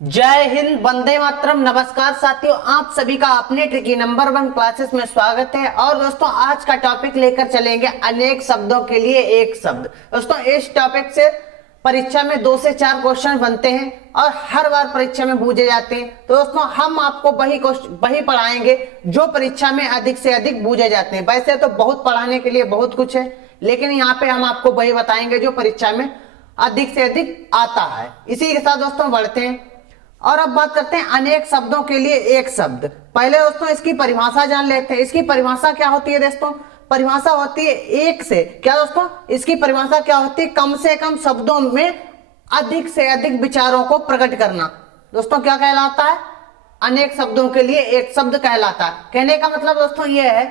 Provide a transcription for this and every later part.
जय हिंद, वंदे मातरम। नमस्कार साथियों, आप सभी का अपने ट्रिकी नंबर 1 क्लासेस में स्वागत है। और दोस्तों, आज का टॉपिक लेकर चलेंगे अनेक शब्दों के लिए एक शब्द। दोस्तों, इस टॉपिक से परीक्षा में 2 से 4 क्वेश्चन बनते हैं और हर बार परीक्षा में पूछे जाते हैं। तो दोस्तों, हम आपको वही पढ़ाएंगे जो परीक्षा में अधिक से अधिक पूछे जाते हैं। वैसे तो बहुत पढ़ाने के लिए बहुत कुछ है, लेकिन यहाँ पे हम आपको वही बताएंगे जो परीक्षा में अधिक से अधिक आता है। इसी के साथ दोस्तों बढ़ते हैं और अब बात करते हैं अनेक शब्दों के लिए एक शब्द। पहले दोस्तों इसकी परिभाषा जान लेते हैं। इसकी परिभाषा क्या होती है दोस्तों? परिभाषा होती है एक से क्या दोस्तों, इसकी परिभाषा क्या होती है? कम से कम शब्दों में अधिक से अधिक विचारों को प्रकट करना। दोस्तों क्या कहलाता है? अनेक शब्दों के लिए एक शब्द कहलाता है। कहने का मतलब दोस्तों यह है,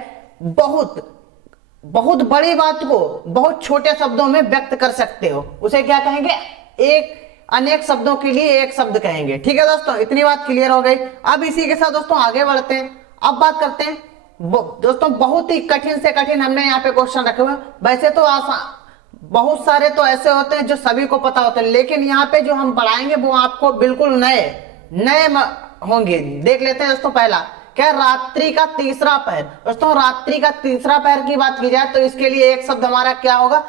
बहुत बड़ी बात को बहुत छोटे शब्दों में व्यक्त कर सकते हो, उसे क्या कहेंगे? अनेक शब्दों के लिए एक शब्द कहेंगे। ठीक है दोस्तों, इतनी बात क्लियर हो गई। अब इसी के साथ दोस्तों आगे बढ़ते हैं। अब बात करते हैं दोस्तों, बहुत ही कठिन से कठिन हमने यहाँ पे क्वेश्चन रखे हुए। वैसे तो आसान, बहुत सारे तो ऐसे होते हैं जो सभी को पता होते हैं, लेकिन यहाँ पे जो हम पढ़ाएंगे वो आपको बिल्कुल नए होंगे। देख लेते हैं दोस्तों। पहला क्या? रात्रि का तीसरा पहर। दोस्तों, रात्रि का तीसरा पहर की बात की जाए तो इसके लिए एक शब्द हमारा क्या होगा?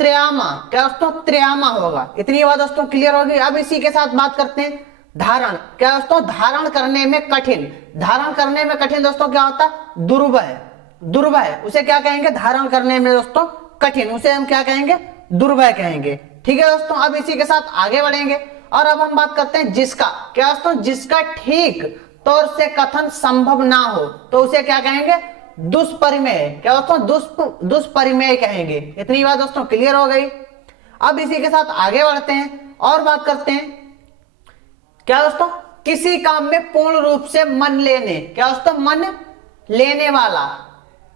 त्र्यामा। क्या दोस्तों? त्र्यामा होगा। इतनी बात दोस्तों क्लियर होगी। अब इसी के साथ बात करते हैं धारण। क्या दोस्तों? धारण करने में कठिन। धारण करने में कठिन दोस्तों क्या होता है? दुर्वह। दुर्वह उसे क्या कहेंगे? धारण करने में दोस्तों कठिन, उसे हम क्या कहेंगे? दुर्वह कहेंगे। ठीक है दोस्तों, अब इसी के साथ आगे बढ़ेंगे और अब हम बात करते हैं जिसका। क्या दोस्तों? जिसका ठीक तौर से कथन संभव ना हो तो उसे क्या कहेंगे? दुष्परिमेय। क्या दोस्तों? दुष्परिमेय कहेंगे। इतनी बात दोस्तों क्लियर हो गई। अब इसी के साथ आगे बढ़ते हैं और बात करते हैं क्या दोस्तों? किसी काम में पूर्ण रूप से मन लेने। क्या दोस्तों? मन लेने वाला।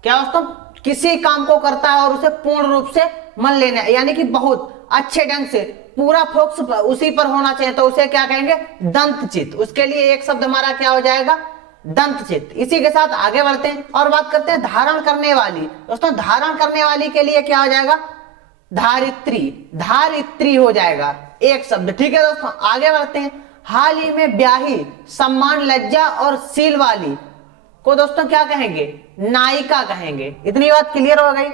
क्या दोस्तों? किसी काम को करता है और उसे पूर्ण रूप से मन लेना, यानी कि बहुत अच्छे ढंग से पूरा फोकस उसी पर होना चाहिए, तो उसे क्या कहेंगे? दंतचित। उसके लिए एक शब्द हमारा क्या हो जाएगा? दंतचित। इसी के साथ आगे बढ़ते हैं और बात करते हैं धारण करने वाली। दोस्तों, धारण करने वाली के लिए क्या हो जाएगा? धारित्री। धारित्री हो जाएगा एक शब्द। ठीक है दोस्तों, आगे बढ़ते हैं। हाल ही में ब्याही, सम्मान, लज्जा और सील वाली को दोस्तों क्या कहेंगे? नायिका कहेंगे। इतनी बात क्लियर हो गई।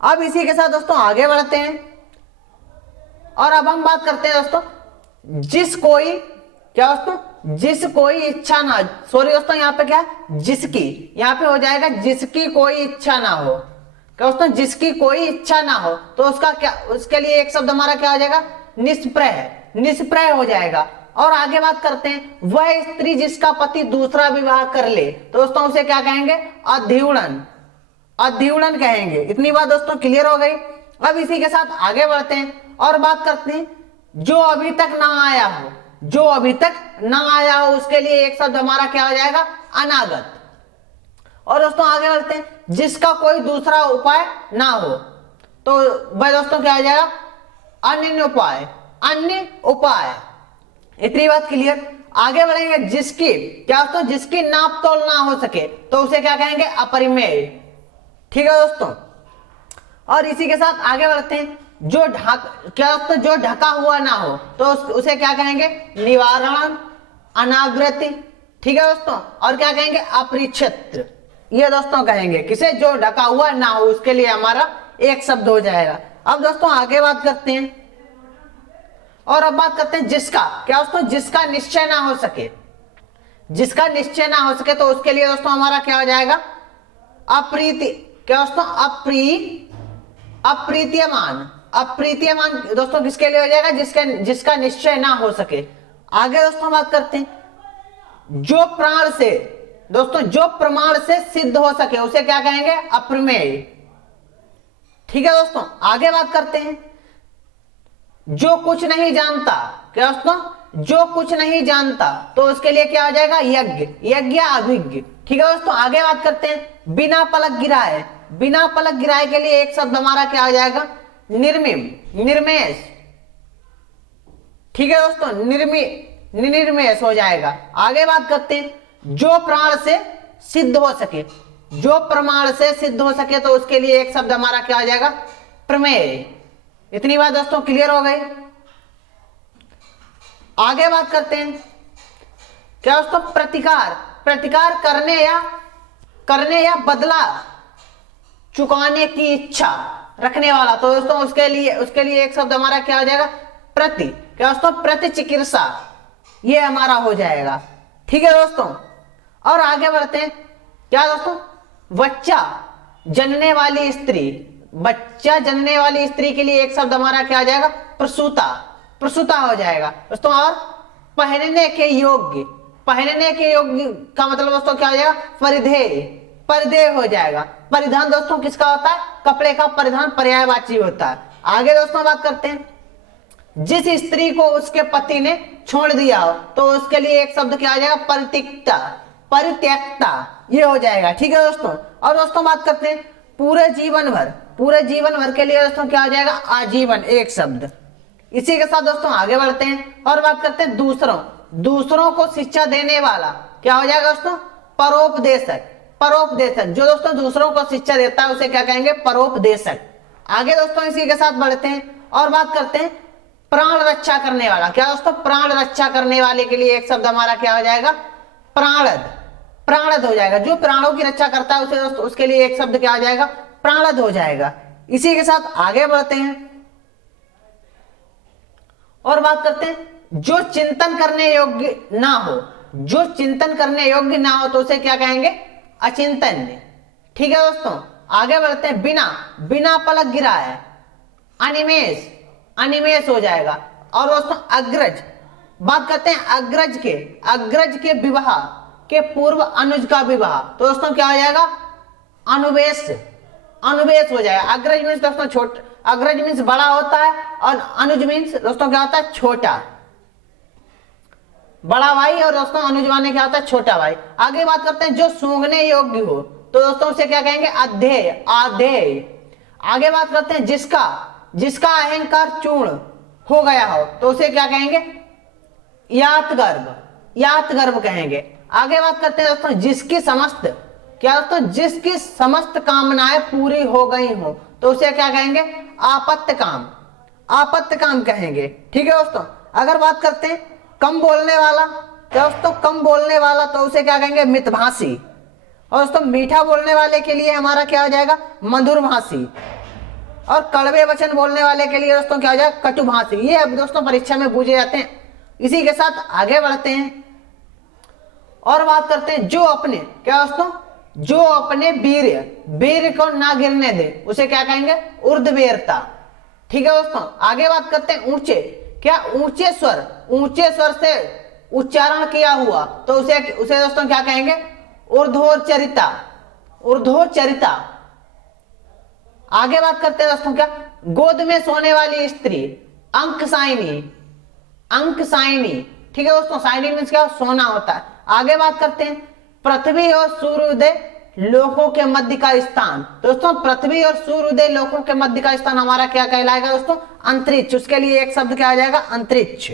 अब इसी के साथ दोस्तों आगे बढ़ते हैं और अब हम बात करते हैं दोस्तों जिस कोई। क्या दोस्तों? जिस कोई इच्छा ना, सॉरी दोस्तों, यहाँ पे क्या? जिसकी। यहाँ पे हो जाएगा जिसकी कोई इच्छा ना हो। क्या दोस्तों? जिसकी कोई इच्छा ना हो तो उसका क्या, उसके लिए एक शब्द हमारा क्या हो जाएगा? निष्प्रह। निष्प्रह हो जाएगा। और आगे बात करते हैं, वह स्त्री जिसका पति दूसरा विवाह कर ले तो दोस्तों उसे क्या कहेंगे? अध्युणन। अध्युणन कहेंगे। इतनी बात दोस्तों क्लियर हो गई। अब इसी के साथ आगे बढ़ते हैं और बात करते हैं जो अभी तक ना आया हो। जो अभी तक ना आया हो उसके लिए एक शब्द हमारा क्या हो जाएगा? अनागत। और दोस्तों आगे बढ़ते हैं, जिसका कोई दूसरा उपाय ना हो तो वह दोस्तों क्या हो जाएगा? अन्य उपाय। अन्य उपाय। इतनी बात क्लियर। आगे बढ़ेंगे जिसकी। क्या दोस्तों? जिसकी नाप तोल ना हो सके तो उसे क्या कहेंगे? अपरिमेय। ठीक है दोस्तों, और इसी के साथ आगे बढ़ते हैं क्या दोस्तों? जो ढका हुआ ना हो तो उसे क्या कहेंगे? निवारण, अनावृत्ति। ठीक है दोस्तों, और क्या कहेंगे? अपरिच्छेद। ये दोस्तों कहेंगे किसे? जो ढका हुआ ना हो, उसके लिए हमारा एक शब्द हो जाएगा। अब दोस्तों आगे बात करते हैं और अब बात करते हैं जिसका। क्या दोस्तों? जिसका निश्चय ना हो सके। जिसका निश्चय ना हो सके तो उसके लिए दोस्तों हमारा क्या हो जाएगा? अप्रीति। क्या दोस्तों? अप्रीतियमान। अप्रीतियमान दोस्तों किसके लिए हो जाएगा? जिसका निश्चय ना हो सके। आगे दोस्तों बात करते हैं जो प्राण से, दोस्तों जो प्रमाण से सिद्ध हो सके उसे क्या कहेंगे? अप्रमेय। ठीक है दोस्तों, आगे बात करते हैं जो कुछ नहीं जानता। क्या दोस्तों? जो कुछ नहीं जानता तो उसके लिए क्या हो जाएगा? यज्ञ। यज्ञ, अभिज्ञ। ठीक है दोस्तों, आगे बात करते हैं बिना पलक गिराए। बिना पलक गिराए के लिए एक शब्द हमारा क्या हो जाएगा? निर्मिम। निर्मेश। ठीक है दोस्तों, निर्मेश हो जाएगा। आगे बात करते हैं जो प्राण से सिद्ध हो सके। जो प्रमाण से सिद्ध हो सके तो उसके लिए एक शब्द हमारा क्या हो जाएगा? प्रमेय। इतनी बात दोस्तों क्लियर हो गई। आगे बात करते हैं क्या दोस्तों, प्रतिकार, प्रतिकार करने या बदला चुकाने की इच्छा रखने वाला। तो दोस्तों उसके लिए एक शब्द हमारा क्या हो जाएगा, प्रति, क्या दोस्तों, प्रति चिकित्सा, ये हमारा हो जाएगा। ठीक है दोस्तों, और आगे बढ़ते हैं क्या दोस्तों, बच्चा जनने वाली स्त्री, बच्चा जनने वाली स्त्री के लिए एक शब्द हमारा क्या हो जाएगा, प्रसूता, प्रसूता हो जाएगा दोस्तों। और पहनने के योग्य, पहनने के योग्य का मतलब दोस्तों क्या हो जाएगा, परिधेय, परिधेय हो जाएगा। परिधान दोस्तों किसका होता है, कपड़े का परिधान पर्यायवाची होता है। आगे दोस्तों बात करते हैं, जिस स्त्री को उसके पति ने छोड़ दिया हो तो उसके लिए एक शब्द क्या हो जाएगा, परित्यक्ता, परित्यक्ता, ये हो जाएगा। ठीक है दोस्तों, और दोस्तों बात करते हैं पूरे जीवन भर, पूरे जीवन भर के लिए दोस्तों क्या हो जाएगा, आजीवन, एक शब्द। इसी के साथ दोस्तों आगे बढ़ते हैं और बात करते हैं दूसरों, दूसरों को शिक्षा देने वाला क्या हो जाएगा दोस्तों, परोपदेशक, परोपदेशक, जो दोस्तों दूसरों को शिक्षा देता है उसे क्या कहेंगे, परोपदेशक। आगे दोस्तों इसी के साथ बढ़ते हैं और बात करते हैं प्राण रक्षा करने वाला, क्या दोस्तों, प्राण रक्षा करने वाले के लिए एक शब्द हमारा क्या हो जाएगा, प्राणद, प्राणद हो जाएगा। जो प्राणों की रक्षा करता है उसे दोस्तों उसके लिए एक शब्द क्या हो जाएगा, प्राणद हो जाएगा। इसी के साथ आगे बढ़ते हैं और बात करते हैं जो चिंतन करने योग्य ना हो, जो चिंतन करने योग्य ना हो तो उसे क्या कहेंगे, अचिंतन्य। ठीक है दोस्तों, आगे बढ़ते हैं बिना, बिना पलक गिराए, अनिमेष, अनिमेष हो जाएगा। और दोस्तों अग्रज, बात करते हैं अग्रज के, अग्रज के विवाह के पूर्व अनुज का विवाह, तो दोस्तों क्या हो जाएगा, अनुवेश, अनुवेश हो जाएगा। अग्रज मीन्स दोस्तों छोटा, अग्रज मीन्स बड़ा होता है और अनुज मीन्स दोस्तों क्या होता है, छोटा, बड़ा भाई, और दोस्तों अनुज माने क्या होता है, छोटा भाई। आगे बात करते हैं जो सूंघने योग्य हो तो दोस्तों उसे क्या कहेंगे, अध्येय, आधेय। आगे बात करते हैं जिसका, जिसका अहंकार चूर्ण हो गया हो तो उसे क्या कहेंगे, यातगर्भ, यातगर्भ कहेंगे। आगे बात करते हैं दोस्तों जिसकी समस्त, क्या दोस्तों, जिसकी समस्त कामनाएं पूरी हो गई हो तो उसे क्या कहेंगे, आपत्तकाम, आपत्तकाम कहेंगे। ठीक है दोस्तों, अगर बात करते हैं कम बोलने वाला, क्या दोस्तों, कम बोलने वाला तो उसे क्या कहेंगे, मितभाषी। और दोस्तों मीठा बोलने वाले के लिए हमारा क्या हो जाएगा, मधुरभाषी। और कड़वे वचन बोलने वाले के लिए दोस्तों क्या हो जाएगा, कटुभाषी। ये अब दोस्तों परीक्षा में पूछे जाते हैं। इसी के साथ आगे बढ़ते हैं और बात करते हैं जो अपने, क्या दोस्तों, जो अपने वीर्य, वीर्य को ना गिरने दे उसे क्या कहेंगे, ऊर्ध्ववीरता। ठीक है दोस्तों, आगे बात करते हैं ऊंचे, क्या, ऊंचे स्वर, ऊंचे स्वर से उच्चारण किया हुआ तो उसे दोस्तों क्या कहेंगे, ऊर्ध्वोच्चरिता, ऊर्ध्वोच्चरिता। आगे बात करते हैं दोस्तों क्या, गोद में सोने वाली स्त्री, अंकसायनी, अंकसायनी। ठीक है दोस्तों, सायनी मीन्स क्या, सोना होता है। आगे बात करते हैं पृथ्वी और सूर्योदय लोकों के मध्य का स्थान, दोस्तों पृथ्वी और सूर्योदय लोकों के मध्य का स्थान हमारा क्या कहलाएगा दोस्तों, अंतरिक्ष। उसके लिए एक शब्द क्या आ जाएगा, अंतरिक्ष।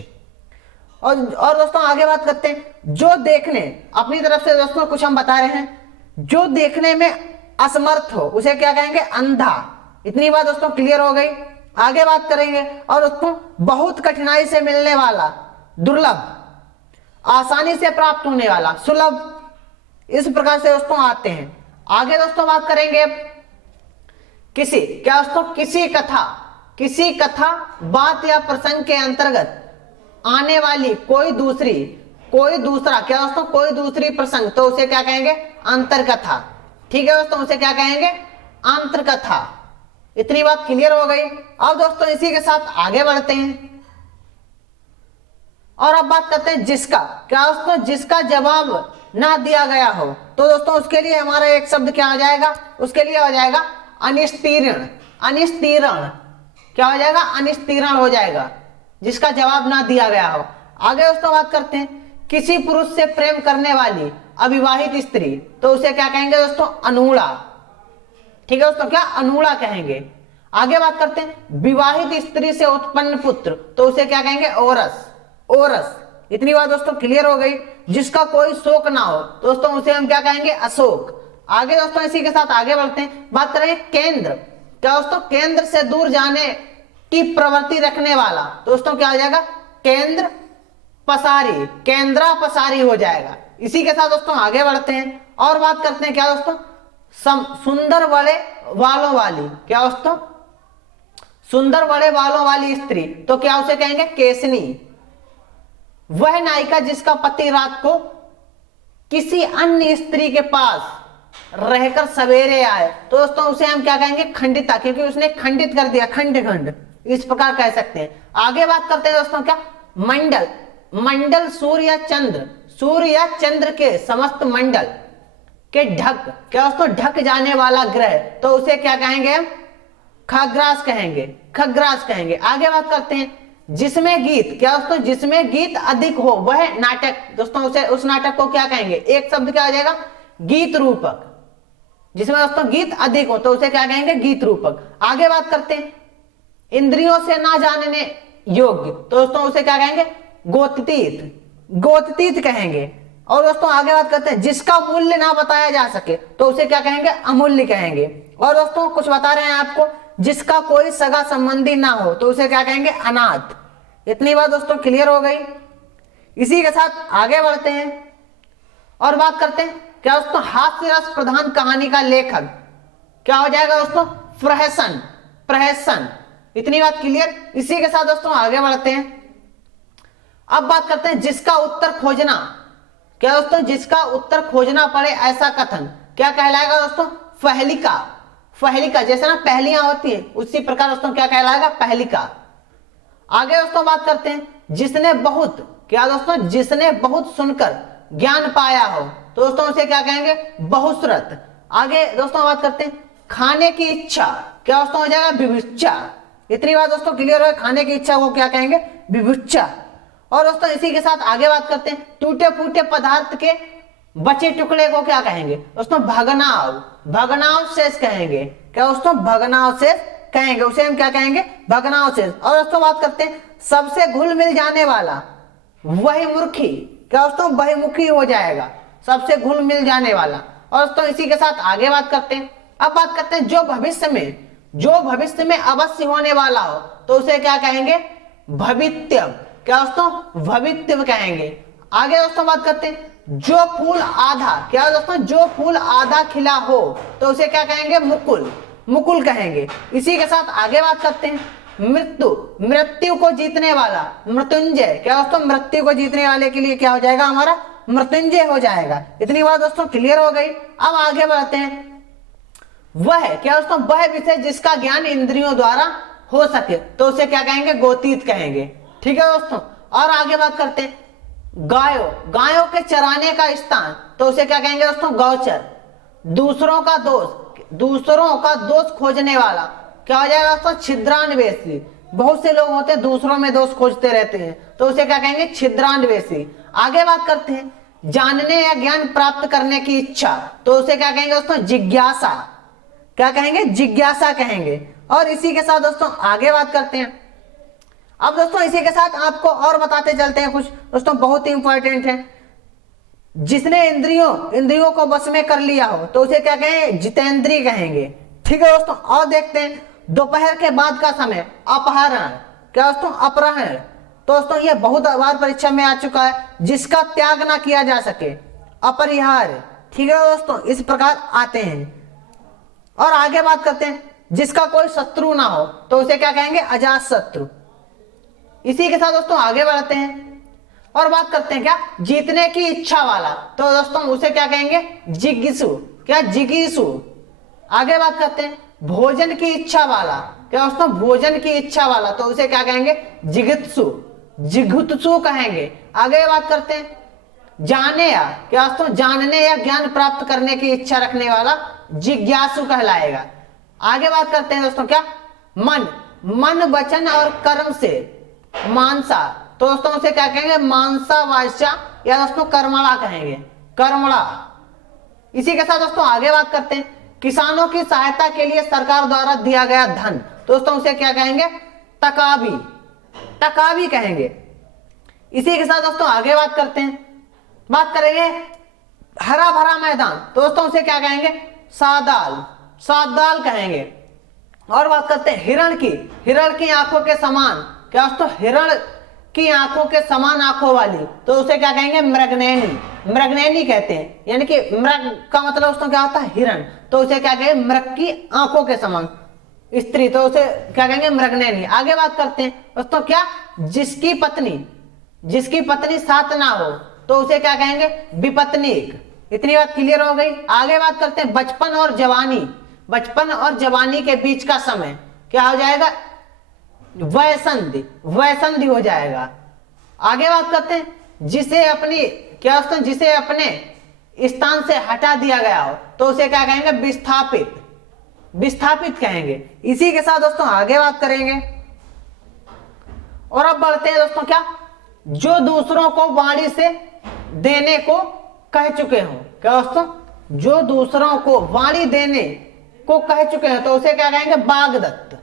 और दोस्तों आगे बात करते हैं जो देखने, अपनी तरफ से दोस्तों कुछ हम बता रहे हैं, जो देखने में असमर्थ हो उसे क्या कहेंगे, अंधा। इतनी बात दोस्तों क्लियर हो गई। आगे बात करेंगे और दोस्तों बहुत कठिनाई से मिलने वाला, दुर्लभ, आसानी से प्राप्त होने वाला, सुलभ, इस प्रकार से दोस्तों आते हैं। आगे दोस्तों बात करेंगे किसी, क्या दोस्तों, किसी कथा, किसी कथा बात या प्रसंग के अंतर्गत आने वाली कोई दूसरी, कोई दूसरा, क्या दोस्तों, कोई दूसरी प्रसंग तो उसे क्या कहेंगे, अंतरकथा। ठीक है दोस्तों, उसे क्या कहेंगे, अंतरकथा। इतनी बात क्लियर हो गई। अब दोस्तों इसी के साथ आगे बढ़ते हैं और अब बात करते हैं जिसका, क्या दोस्तों, जिसका जवाब ना दिया गया हो तो दोस्तों उसके लिए हमारा एक शब्द क्या हो जाएगा, उसके लिए हो जाएगा अनिस्तीर्ण, अनिस्तीर्ण। क्या हो जाएगा, अनिस्तीर्ण हो जाएगा, जिसका जवाब ना दिया गया हो। आगे दोस्तों बात करते हैं किसी पुरुष से प्रेम करने वाली अविवाहित स्त्री तो उसे क्या कहेंगे दोस्तों, अनूढ़ा। ठीक है दोस्तों, क्या, अनूढ़ा कहेंगे। आगे बात करते हैं विवाहित स्त्री से उत्पन्न पुत्र तो उसे क्या कहेंगे, ओरस, ओरस। इतनी बात दोस्तों क्लियर हो गई। जिसका कोई शोक ना हो दोस्तों उसे हम क्या कहेंगे, अशोक। आगे दोस्तों इसी के साथ आगे बढ़ते हैं, बात करेंगे केंद्र, क्या दोस्तों, केंद्र से दूर जाने की प्रवृत्ति रखने वाला दोस्तों क्या हो जाएगा, केंद्र पसारी, केंद्रा पसारी हो जाएगा। इसी के साथ दोस्तों आगे बढ़ते हैं और बात करते हैं क्या दोस्तों, सुंदर बड़े बालों वाली, क्या दोस्तों, सुंदर बड़े बालों वाली स्त्री, तो क्या उसे कहेंगे केसनी। वह नायिका जिसका पति रात को किसी अन्य स्त्री के पास रहकर सवेरे आए, तो दोस्तों उसे हम क्या कहेंगे, खंडिता, क्योंकि उसने खंडित कर दिया, खंड खंड, इस प्रकार कह सकते हैं। आगे बात करते हैं दोस्तों क्या, मंडल, मंडल सूर्य या चंद्र, सूर्य या चंद्र के समस्त मंडल के ढक, क्या दोस्तों ढक जाने वाला ग्रह, तो उसे क्या कहेंगे हम, खग्रास कहेंगे, खग्रास कहेंगे। आगे बात करते हैं जिसमें गीत, क्या दोस्तों जिसमें गीत अधिक हो वह नाटक, दोस्तों उसे उस नाटक को क्या कहेंगे, एक शब्द क्या हो जाएगा, गीत रूपक। जिसमें दोस्तों गीत अधिक हो तो उसे क्या कहेंगे, गीत रूपक। आगे बात करते हैं इंद्रियों से ना जानने योग्य, तो दोस्तों उसे क्या कहेंगे, गोततीत, गोततीत कहेंगे। और दोस्तों आगे बात करते हैं जिसका मूल्य ना बताया जा सके, तो उसे क्या कहेंगे, अमूल्य कहेंगे। और दोस्तों कुछ बता रहे हैं आपको, जिसका कोई सगा संबंधी ना हो, तो उसे क्या कहेंगे, अनाथ। इतनी बात दोस्तों क्लियर हो गई। इसी के साथ आगे बढ़ते हैं और बात करते हैं क्या दोस्तों, हास्य रस प्रधान कहानी का लेखक, क्या हो जाएगा दोस्तों, प्रहसन, प्रहसन। इतनी बात क्लियर। इसी के साथ दोस्तों आगे बढ़ते हैं, अब बात करते हैं जिसका उत्तर खोजना, क्या दोस्तों जिसका उत्तर खोजना पड़े ऐसा कथन क्या कहलाएगा दोस्तों, फहलिका, फहलिका, जैसे ना पहलियां होती है उसी प्रकार दोस्तों क्या कहलाएगा, पहलिका। आगे दोस्तों बात करते हैं जिसने बहुत, क्या दोस्तों जिसने बहुत सुनकर ज्ञान पाया हो, तो दोस्तों उसे क्या कहेंगे, बहुश्रुत। आगे दोस्तों बात करते हैं खाने की इच्छा, क्या दोस्तों हो जाएगा, विभुच्छा। इतनी बात दोस्तों क्लियर है, खाने की इच्छा को क्या कहेंगे, विभुच्छा। और दोस्तों इसी के साथ आगे बात करते हैं टूटे फूटे पदार्थ के बचे टुकड़े को क्या कहेंगे दोस्तों, भगनाव, भगनाव शेष कहेंगे, क्या दोस्तों भगनाव शेष कहेंगे, उसे हम क्या कहेंगे, भगनाव शेष। और दोस्तों बात करते हैं सबसे घुल मिल जाने वाला वही मूर्खी, क्या दोस्तों बहिमुखी हो जाएगा, सबसे घुल मिल जाने वाला। और दोस्तों इसी के साथ आगे बात करते हैं, अब बात करते हैं जो भविष्य में अवश्य होने वाला हो, तो उसे क्या कहेंगे, भवित्यव, क्या दोस्तों भवित्यव कहेंगे। आगे दोस्तों बात करते हैं जो फूल आधा, क्या दोस्तों जो फूल आधा खिला हो, तो उसे क्या कहेंगे, मुकुल, मुकुल कहेंगे। इसी के साथ आगे बात करते हैं मृत्यु, मृत्यु को जीतने वाला, मृत्युंजय, क्या दोस्तों मृत्यु को जीतने वाले के लिए क्या हो जाएगा, हमारा मृत्युंजय हो जाएगा। इतनी बात दोस्तों क्लियर हो गई। अब आगे बढ़ते हैं वह, क्या दोस्तों वह विषय जिसका ज्ञान इंद्रियों द्वारा हो सके, तो उसे क्या कहेंगे, गोतीत कहेंगे। ठीक है दोस्तों। और आगे बात करते हैं गायों, गायों के चराने का स्थान, तो उसे क्या कहेंगे दोस्तों, गौचर। दूसरों का दोष खोजने वाला, क्या हो जाएगा दोस्तों, छिद्रान्वेषी। बहुत से लोग होते हैं दूसरों में दोष खोजते रहते हैं, तो उसे क्या कहेंगे, छिद्रान्वेषी। आगे बात करते हैं जानने या ज्ञान प्राप्त करने की इच्छा, तो उसे क्या कहेंगे दोस्तों, जिज्ञासा, क्या कहेंगे, जिज्ञासा कहेंगे। और इसी के साथ दोस्तों आगे बात करते हैं, अब दोस्तों इसी के साथ आपको और बताते चलते हैं कुछ दोस्तों बहुत ही इंपॉर्टेंट है। जिसने इंद्रियों को बस में कर लिया हो, तो उसे क्या कहेंगे, जितेंद्रिय कहेंगे। ठीक है दोस्तों। और देखते हैं दोपहर के बाद का समय, अपहरण, क्या दोस्तों, अपहरण। दोस्तों ये बहुत बार परीक्षा में आ चुका है, जिसका त्याग ना किया जा सके, अपरिहार्य। ठीक है दोस्तों, इस प्रकार आते हैं। और आगे बात करते हैं जिसका कोई शत्रु ना हो, तो उसे क्या कहेंगे, अजात शत्रु। इसी के साथ दोस्तों आगे बढ़ते हैं और बात करते हैं क्या, जीतने की इच्छा वाला, तो दोस्तों उसे क्या कहेंगे, जिज्ञासु, क्या जिज्ञासु। आगे बात करते हैं भोजन की इच्छा वाला, क्या दोस्तों भोजन की इच्छा वाला, तो उसे क्या कहेंगे, जिगुत्सु, जिगुत्सु कहेंगे। आगे बात करते हैं जाने या, क्या दोस्तों जानने या ज्ञान प्राप्त करने की इच्छा रखने वाला जिज्ञासु कहलाएगा। आगे बात करते हैं दोस्तों क्या, मन वचन और कर्म से मानसा, तो दोस्तों उसे क्या कहेंगे, मानसा वाचा, या दोस्तों कर्मणा कहेंगे, कर्मणा। इसी के साथ दोस्तों आगे बात करते हैं किसानों की सहायता के लिए सरकार द्वारा दिया गया धन, दोस्तों उसे क्या कहेंगे, तकावी, तकावी कहेंगे। इसी के साथ दोस्तों आगे बात करते हैं, बात करेंगे हरा भरा मैदान, दोस्तों उसे क्या कहेंगे, सादाल, सादाल कहेंगे। और बात करते हैं हिरण की आंखों के समान, क्या दोस्तों की आंखों के समान आंखों वाली, तो उसे क्या कहेंगे? मृगनयनी। मृगनयनी कहते हैं, यानी कि मृग का मतलब दोस्तों क्या होता है? हिरण। तो उसे क्या कहेंगे? मृग की आंखों के समान स्त्री, तो उसे क्या कहेंगे? मृगनयनी। आगे बात करते हैं दोस्तों, क्या? जिसकी पत्नी साथ ना हो, तो उसे क्या कहेंगे? विपत्नीक। इतनी बात क्लियर हो गई। आगे बात करते हैं बचपन और जवानी। बचपन और जवानी के बीच का समय क्या हो जाएगा? वयसंधि। वयसंधि हो जाएगा। आगे बात करते हैं जिसे अपने स्थान से हटा दिया गया हो, तो उसे क्या कहेंगे? विस्थापित। विस्थापित कहेंगे। इसी के साथ दोस्तों आगे बात करेंगे। और अब बढ़ते हैं दोस्तों, क्या? जो दूसरों को वाणी से देने को कह चुके हो। क्या दोस्तों? जो दूसरों को वाणी देने को कह चुके हैं, तो उसे क्या कहेंगे? वाग्दत्त।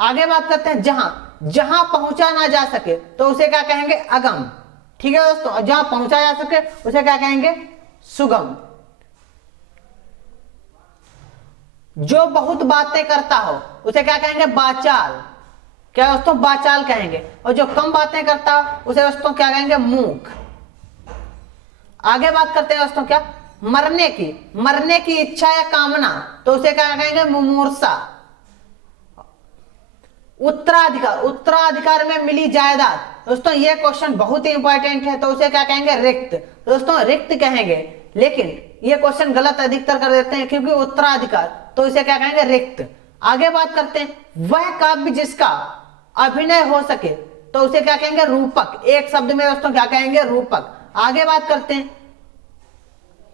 आगे बात करते हैं जहां पहुंचा ना जा सके, तो उसे क्या कहेंगे? अगम। ठीक है दोस्तों, जहां पहुंचा जा सके उसे क्या कहेंगे? सुगम। जो बहुत बातें करता हो, उसे क्या कहेंगे? वाचाल। क्या दोस्तों? वाचाल कहेंगे। और जो कम बातें करता हो, उसे दोस्तों क्या कहेंगे? मूक। आगे बात करते हैं दोस्तों, क्या? मरने की इच्छा या कामना, तो उसे क्या कहेंगे? मुमूर्षा। उत्तराधिकार में मिली जायदाद, दोस्तों ये क्वेश्चन बहुत ही इंपॉर्टेंट है, तो उसे क्या कहेंगे? रिक्त। दोस्तों रिक्त कहेंगे, लेकिन ये क्वेश्चन गलत अधिकतर कर देते हैं, क्योंकि उत्तराधिकार, तो इसे क्या कहेंगे? रिक्त। आगे बात करते हैं वह काव्य जिसका अभिनय हो सके, तो उसे क्या कहेंगे? रूपक। एक शब्द में दोस्तों क्या कहेंगे? रूपक। आगे बात करते हैं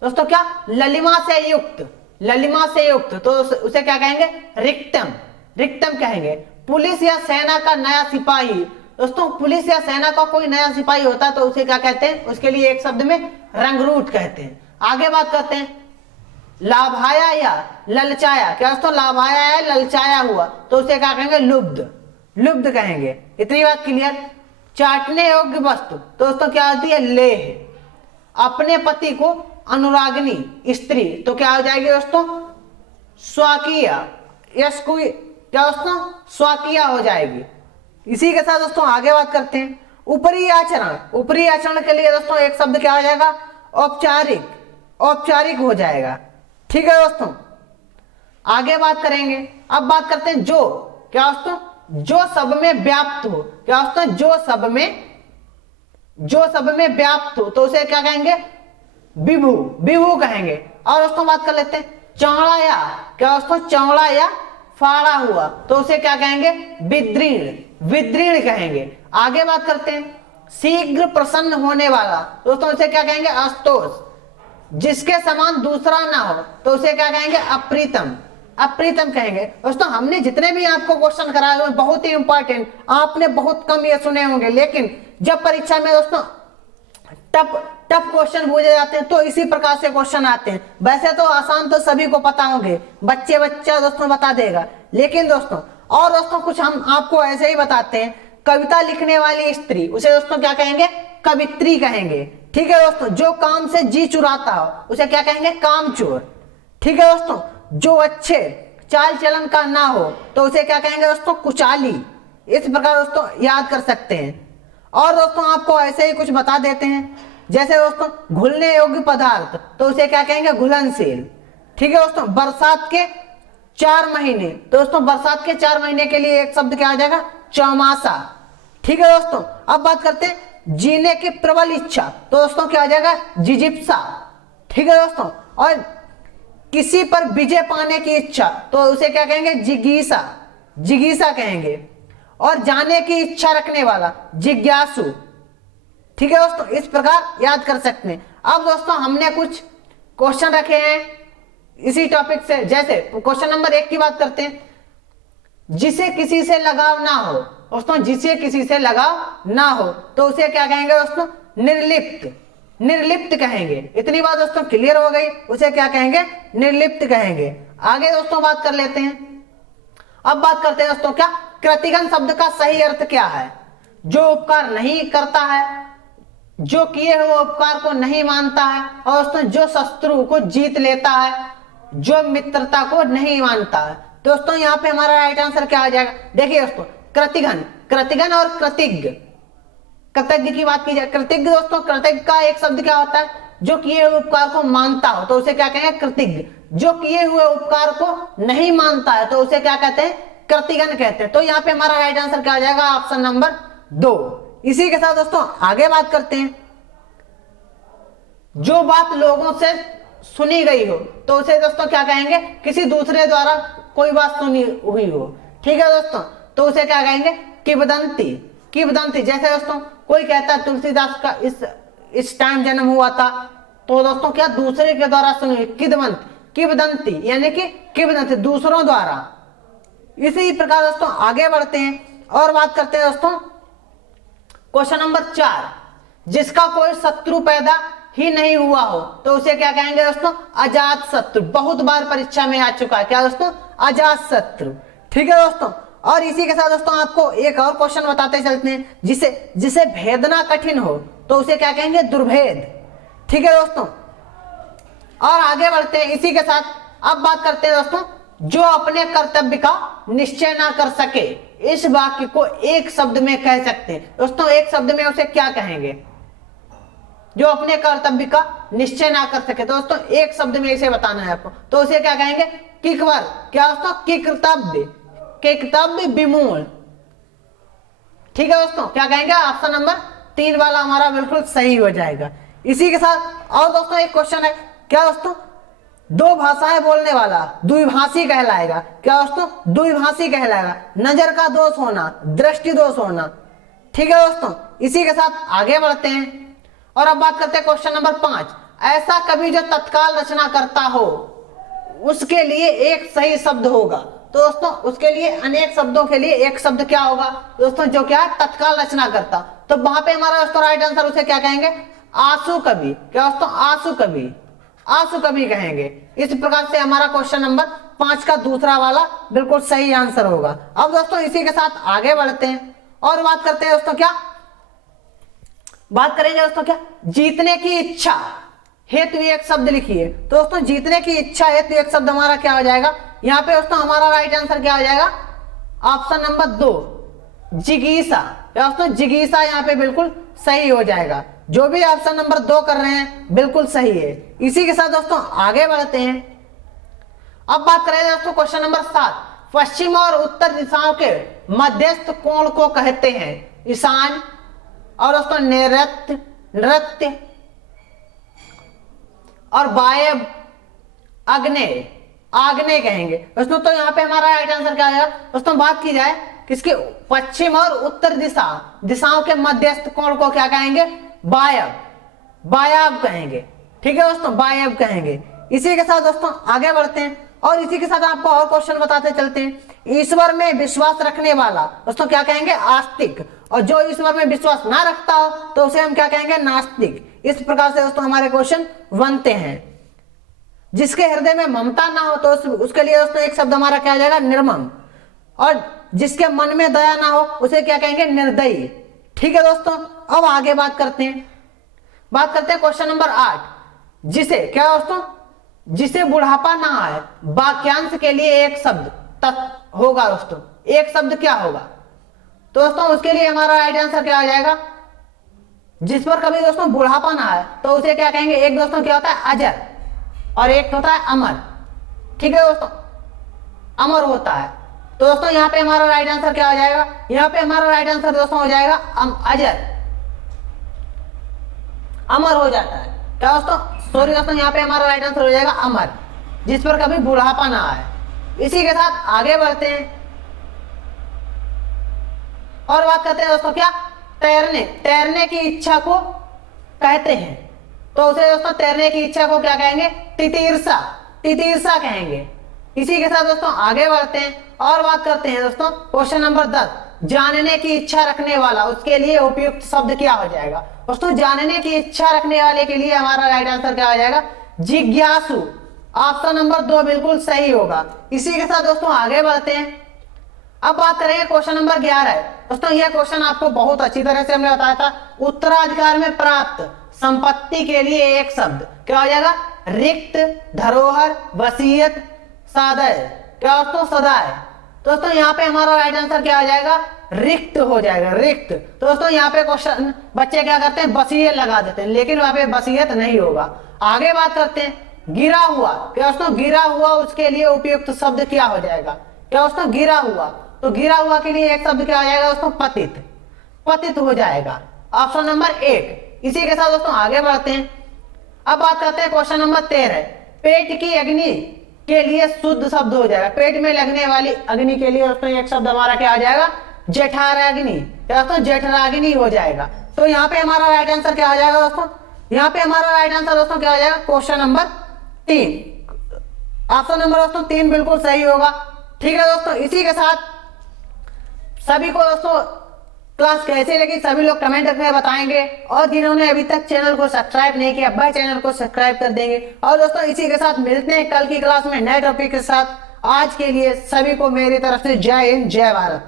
दोस्तों, क्या? ललिमा से युक्त, तो उसे क्या कहेंगे? रिक्तम। रिक्तम कहेंगे। पुलिस या सेना का नया सिपाही, दोस्तों पुलिस या सेना का कोई नया सिपाही होता है, तो उसे क्या कहते हैं? उसके लिए एक शब्द में रंगरूट कहते हैं। आगे बात करते हैं लाभाया या ललचाया। क्या दोस्तों? लाभाया या ललचाया हुआ, तो उसे क्या कहेंगे? लुब्ध। लुब्ध कहेंगे। इतनी बात क्लियर। चाटने योग्य वस्तु, तो दोस्तों क्या होती है? लेह। अपने पति को अनुरागिनी स्त्री, तो क्या हो जाएगी दोस्तों? स्वाकीय। यस कोई क्या दोस्तों? स्वाकीय हो जाएगी। इसी के साथ दोस्तों आगे बात करते हैं ऊपरी आचरण। ऊपरी आचरण के लिए दोस्तों एक शब्द क्या हो जाएगा? औपचारिक। औपचारिक हो जाएगा। ठीक है दोस्तों, आगे बात करेंगे। अब बात करते हैं जो। क्या दोस्तों? जो सब में व्याप्त हो। क्या दोस्तों? जो सब में व्याप्त हो, तो उसे क्या कहेंगे? विभू। विभू कहेंगे। और दोस्तों बात कर लेते हैं चौड़ा या। क्या दोस्तों? चौड़ा या फाड़ा हुआ, तो उसे क्या कहेंगे? विद्रीण। विद्रीण कहेंगे। आगे बात करते हैं शीघ्र प्रसन्न होने वाला, दोस्तों उसे क्या कहेंगे? आशुतोष। जिसके समान दूसरा ना हो, तो उसे क्या कहेंगे? अप्रीतम। अप्रीतम कहेंगे। दोस्तों हमने जितने भी आपको क्वेश्चन कराए हुए बहुत ही इंपॉर्टेंट, आपने बहुत कम ये सुने होंगे, लेकिन जब परीक्षा में दोस्तों टफ क्वेश्चन पूछे जाते हैं, तो इसी प्रकार से क्वेश्चन आते हैं। वैसे तो आसान तो सभी को पता होंगे, बच्चा दोस्तों बता देगा, लेकिन दोस्तों कुछ हम आपको ऐसे ही बताते हैं। कविता लिखने वाली स्त्री, उसे दोस्तों क्या कहेंगे? कवित्री कहेंगे। ठीक है दोस्तों, जो काम से जी चुराता हो, उसे क्या कहेंगे? कामचोर। ठीक है दोस्तों, जो अच्छे चाल चलन का ना हो, तो उसे क्या कहेंगे दोस्तों? कुचाली। इस प्रकार दोस्तों याद कर सकते हैं। और दोस्तों आपको ऐसे ही कुछ बता देते हैं, जैसे दोस्तों घुलने योग्य पदार्थ, तो उसे क्या कहेंगे? घुलनशील। ठीक है दोस्तों, बरसात के 4 महीने, दोस्तों बरसात के 4 महीने के लिए एक शब्द क्या आ जाएगा? चौमासा। ठीक है दोस्तों, अब बात करते हैं जीने की प्रबल इच्छा, तो दोस्तों क्या आ जाएगा? जिजिप्सा। ठीक है दोस्तों, और किसी पर विजय पाने की इच्छा, तो उसे क्या कहेंगे? जिगीसा। जिगीसा कहेंगे। और जाने की इच्छा रखने वाला, जिज्ञासु। ठीक है दोस्तों, इस प्रकार याद कर सकते हैं। अब दोस्तों हमने कुछ क्वेश्चन रखे हैं इसी टॉपिक से, जैसे क्वेश्चन नंबर 1 की बात करते हैं, जिसे किसी से लगाव ना हो। दोस्तों जिसे किसी से लगाव ना हो, तो उसे क्या कहेंगे दोस्तों? निर्लिप्त। निर्लिप्त कहेंगे। इतनी बात दोस्तों क्लियर हो गई, उसे क्या कहेंगे? निर्लिप्त कहेंगे। आगे दोस्तों बात कर लेते हैं। अब बात करते हैं दोस्तों, क्या कृतिगन शब्द का सही अर्थ क्या है? जो उपकार नहीं करता है, जो किए हुए उपकार को नहीं मानता है, और दोस्तों जो शत्रु को जीत लेता है, जो मित्रता को नहीं मानता है। दोस्तों यहाँ पे हमारा राइट आंसर क्या आ जाएगा? देखिए दोस्तों, कृतिगन। कृतिगन और कृतिज्ञ, कृतज्ञ की बात की जाए, कृतज्ञ दोस्तों, कृतज्ञ का एक शब्द क्या होता है, जो किए हुए उपकार को मानता हो तो उसे क्या कहेंगे, कृतज्ञ। जो किए हुए उपकार को नहीं मानता है तो उसे क्या कहते हैं, कृतिघ्न कहते हैं। तो यहाँ पे हमारा राइट आंसर क्या हो जाएगा, ऑप्शन नंबर 2। इसी के साथ दोस्तों आगे बात करते हैं, जो बात लोगों से सुनी गई हो तो उसे दोस्तों क्या कहेंगे, किसी दूसरे द्वारा कोई बात सुनी हुई हो, ठीक है दोस्तों, तो उसे क्या कहेंगे, किंवदंती। किंवदंती जैसे दोस्तों कोई कहता है तुलसीदास का इस टाइम जन्म हुआ था, तो दोस्तों क्या दूसरे के द्वारा सुनी, किंवदंती यानी कि किंवदंती दूसरों द्वारा। इसी प्रकार दोस्तों आगे बढ़ते हैं और बात करते हैं दोस्तों क्वेश्चन नंबर 4, जिसका कोई शत्रु पैदा ही नहीं हुआ हो तो उसे क्या कहेंगे दोस्तों, अजात शत्रु। बहुत बार परीक्षा में आ चुका है क्या दोस्तों, अजात शत्रु, ठीक है दोस्तों। और इसी के साथ दोस्तों आपको एक और क्वेश्चन बताते चलते हैं, जिसे भेदना कठिन हो तो उसे क्या कहेंगे, दुर्भेद, ठीक है दोस्तों। और आगे बढ़ते हैं इसी के साथ, अब बात करते हैं दोस्तों, जो अपने कर्तव्य का निश्चय ना कर सके, इस वाक्य को एक शब्द में कह सकते हैं दोस्तों, एक शब्द में उसे क्या कहेंगे, जो अपने कर्तव्य का निश्चय ना कर सके, तो दोस्तों एक शब्द में इसे बताना है आपको, तो उसे क्या कहेंगे, किकवर, क्या दोस्तों, किकर्तव्य, किकर्तव्य विमूल, ठीक है दोस्तों, क्या कहेंगे, ऑप्शन नंबर 3 वाला हमारा बिल्कुल सही हो जाएगा। इसी के साथ और दोस्तों एक क्वेश्चन है, क्या दोस्तों, दो भाषाएं बोलने वाला द्विभाषी कहलाएगा, क्या दोस्तों, द्विभाषी कहलाएगा। नजर का दोष होना, दृष्टि दोष होना, ठीक है दोस्तों। इसी के साथ आगे बढ़ते हैं और अब बात करते हैं क्वेश्चन नंबर 5, ऐसा कवि जो तत्काल रचना करता हो उसके लिए एक सही शब्द होगा, तो दोस्तों उसके लिए अनेक शब्दों के लिए एक शब्द क्या होगा दोस्तों, जो क्या है, तत्काल रचना करता, तो वहां पे हमारा दोस्तों राइट आंसर उसे क्या कहेंगे, आंसू कवि, क्या दोस्तों, आंसू कवि, आंसू कवि कहेंगे। इस प्रकार से हमारा क्वेश्चन नंबर 5 का दूसरा वाला बिल्कुल सही आंसर होगा। अब दोस्तों इसी के साथ आगे बढ़ते हैं और बात करते हैं दोस्तों, क्या बात करेंगे दोस्तों, क्या जीतने की इच्छा हेतु एक शब्द लिखिए, तो दोस्तों जीतने की इच्छा हेतु एक शब्द हमारा क्या हो जाएगा, यहाँ पे दोस्तों हमारा राइट आंसर क्या हो जाएगा, ऑप्शन नंबर 2, जिगीसा, दोस्तों जिगीसा यहाँ पे बिल्कुल सही हो जाएगा। जो भी ऑप्शन नंबर 2 कर रहे हैं बिल्कुल सही है। इसी के साथ दोस्तों आगे बढ़ते हैं, अब बात करें दोस्तों क्वेश्चन नंबर 7, पश्चिम और उत्तर दिशाओं के मध्यस्थ कोण को कहते हैं ईशान, और दोस्तों नैऋत्य, नृत्य और वायव्य, आग्नेय, आग्नेय कहेंगे दोस्तों। तो यहाँ पे हमारा राइट आंसर क्या आएगा दोस्तों, बात की जाए किसके, पश्चिम और उत्तर दिशाओं के मध्यस्थ कोण को क्या कहेंगे, वायव्य, वायव्य कहेंगे, ठीक है दोस्तों, वायव्य कहेंगे। इसी के साथ दोस्तों आगे बढ़ते हैं और इसी के साथ आपको और क्वेश्चन बताते चलते हैं, ईश्वर में विश्वास रखने वाला दोस्तों क्या कहेंगे, आस्तिक, और जो ईश्वर में विश्वास ना रखता हो तो उसे हम क्या कहेंगे, नास्तिक। इस प्रकार से दोस्तों हमारे क्वेश्चन बनते हैं। जिसके हृदय में ममता ना हो तो उसके लिए दोस्तों एक शब्द हमारा क्या हो जाएगा, निर्मम, और जिसके मन में दया ना हो उसे क्या कहेंगे, निर्दयी, ठीक है दोस्तों। अब आगे बात करते हैं क्वेश्चन नंबर 8, जिसे क्या दोस्तों, जिसे बुढ़ापा ना आए, वाक्यांश के लिए एक शब्द होगा दोस्तों, एक शब्द क्या होगा, तो दोस्तों उसके लिए हमारा राइट आंसर क्या हो जाएगा, जिस पर कभी दोस्तों बुढ़ापा ना आए तो उसे क्या कहेंगे, एक दोस्तों क्या होता है, अजर, और एक होता है अमर, ठीक है दोस्तों, अमर होता है। तो दोस्तों यहाँ पे हमारा राइट आंसर क्या हो जाएगा, यहाँ पे हमारा राइट आंसर दोस्तों हो जाएगा अजर, अमर हो जाता है, क्या दोस्तों, सॉरी दोस्तों, यहाँ पे हमारा राइट आंसर हो जाएगा अमर, जिस पर कभी बुढ़ापा ना आए। इसी के साथ आगे बढ़ते हैं और बात करते हैं दोस्तों, क्या तैरने की इच्छा को कहते हैं, तो उसे दोस्तों तैरने की इच्छा को क्या कहेंगे, तितीर्षा कहेंगे। इसी के साथ दोस्तों आगे बढ़ते हैं और बात करते हैं दोस्तों क्वेश्चन नंबर 10, जानने की इच्छा रखने वाला, उसके लिए उपयुक्त शब्द क्या हो जाएगा दोस्तों, जानने की इच्छा रखने वाले के लिए हमारा राइट आंसर क्या हो जाएगा, जिज्ञासु, ऑप्शन नंबर 2 बिल्कुल सही होगा। इसी के साथ दोस्तों आगे बढ़ते हैं, अब बात करेंगे क्वेश्चन नंबर 11 दोस्तों। यह क्वेश्चन आपको बहुत अच्छी तरह से हमने बताया था, उत्तराधिकार में प्राप्त संपत्ति के लिए एक शब्द क्या हो जाएगा, रिक्त, धरोहर, वसीयत, सादय, क्या दोस्तों, सदाय। दोस्तों यहाँ पे हमारा राइट आंसर क्या हो जाएगा, रिक्त हो जाएगा, रिक्त। तो दोस्तों यहाँ पे क्वेश्चन बच्चे क्या करते हैं, बसीयत लगा देते हैं, लेकिन वहां पे बसीयत नहीं होगा। आगे बात करते हैं गिरा हुआ। क्या दोस्तों गिरा हुआ, उसके लिए उपयुक्त शब्द क्या हो जाएगा, क्या दोस्तों गिरा हुआ, तो गिरा हुआ के लिए एक शब्द क्या हो जाएगा दोस्तों, पतित, पतित हो जाएगा, ऑप्शन नंबर 1। इसी के साथ दोस्तों आगे बढ़ते हैं। अब बात करते हैं क्वेश्चन नंबर 13। पेट की अग्नि के लिए शुद्ध शब्द हो जाएगा, पेट में लगने वाली अग्नि के लिए दोस्तों एक शब्द हमारा क्या हो जाएगा, जठराग्नि। क्या दोस्तों, जठराग्नि हो जाएगा। तो यहाँ पे हमारा राइट आंसर क्या हो जाएगा दोस्तों, यहाँ पे हमारा राइट आंसर दोस्तों क्या हो जाएगा, क्वेश्चन नंबर 3। ऑप्शन नंबर दोस्तों 3 बिल्कुल सही होगा। ठीक है दोस्तों, इसी के साथ सभी को दोस्तों क्लास कैसी लगी सभी लोग कमेंट करके बताएंगे, और जिन्होंने अभी तक चैनल को सब्सक्राइब नहीं किया भाई चैनल को सब्सक्राइब कर देंगे। और दोस्तों इसी के साथ मिलते हैं कल की क्लास में नए टॉपिक के साथ। आज के लिए सभी को मेरी तरफ से जय हिंद, जय भारत।